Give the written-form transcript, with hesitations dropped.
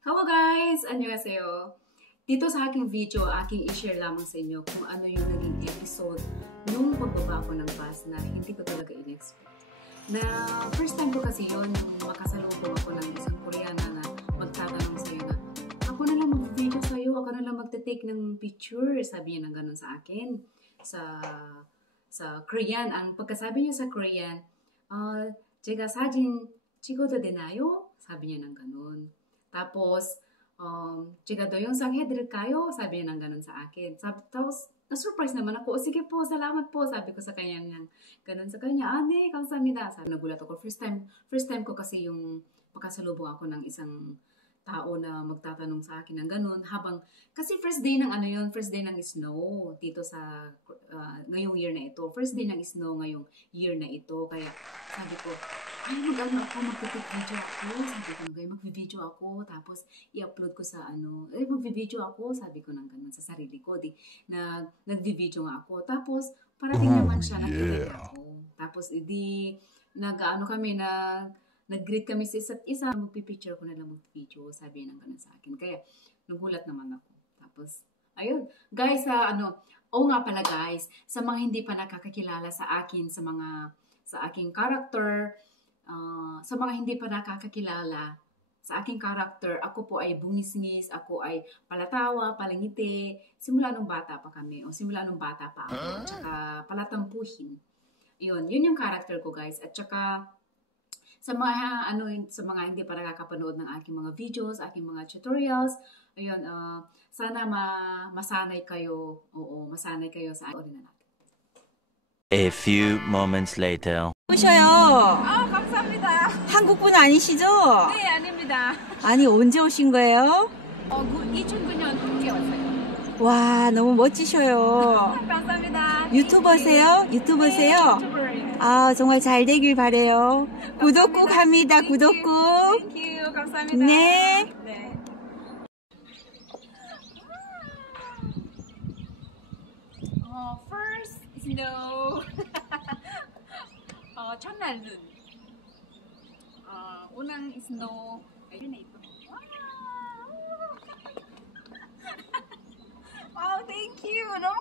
Hello guys! Annyeonghaseyo! Dito sa aking video, aking i-share lamang sa inyo kung ano yung naging episode nung pagbaba ko ng bus na hindi ko talaga in-expect. Na first time ko kasi yun, makasalubong ako ng isang Koreana na magtatanong sa'yo na ako na lang mag-video sa'yo, ako na lang magte-take ng picture. Sabi niya ng ganun sa akin. Sa Korean, ang pagkasabi niya sa Korean, 제가 사진 찍어도 되나요? Sabi niya ng ganun. Tapos, 제가 동영상 해드릴까요? Sabi niya ng ganun sa akin. Tapos, na-surprise naman ako. O sige po, salamat po. Sabi ko sa kanya ng ganun sa kanya. Ne, kamsahamnida. Sabi, nagulat ako. First time ko kasi yung makasalubong ako ng isang tao na magtatanong sa akin ng ganun. Kasi first day ng first day ng snow dito sa ngayong year na ito. First day ng snow ngayong year na ito. Kaya sabi ko, ay magpipig video ako. Sabi ko, mag-video ako. Tapos i-upload ko sa mag-video ako. Sabi ko ng ganun sa sarili ko. Nag-video nga ako. Tapos parating naman siya, nag-greet ako. Tapos nag-greet kami sa isa't isa. Magpipicture ko na lang mag-video. Sabi ng ganun sa akin. Kaya nagulat naman ako. Tapos, ayun. Guys, nga pala guys, sa mga hindi pa nakakakilala sa akin, sa aking character, sa mga hindi pa nakakakilala sa aking character, ako po ay bungisngis, ako ay palatawa, palangiti, simula nung bata pa kami, o simula nung bata pa ako, at saka palatampuhin. Yun yung character ko guys, at saka sa mga hindi pa nakakapanood ng aking mga videos, aking mga tutorials, ayun, sana masanay kayo, masanay kayo sa orin na natin. A few moments later. 오셔요. 감사합니다. 한국 분 아니시죠? 네, 아닙니다. 아니 언제 오신 거예요? 2009년冬季 왔어요. 와 너무 멋지셔요. 감사합니다. 유튜버세요? 유튜버세요? 유튜버예요. 아 정말 잘 되길 바래요. 구독 꾹 합니다. 구독 꾹. 땡큐, 감사합니다. 네. First snow. 첫날 눈. unang snow. Ayun na ito. Wow, thank you. Namo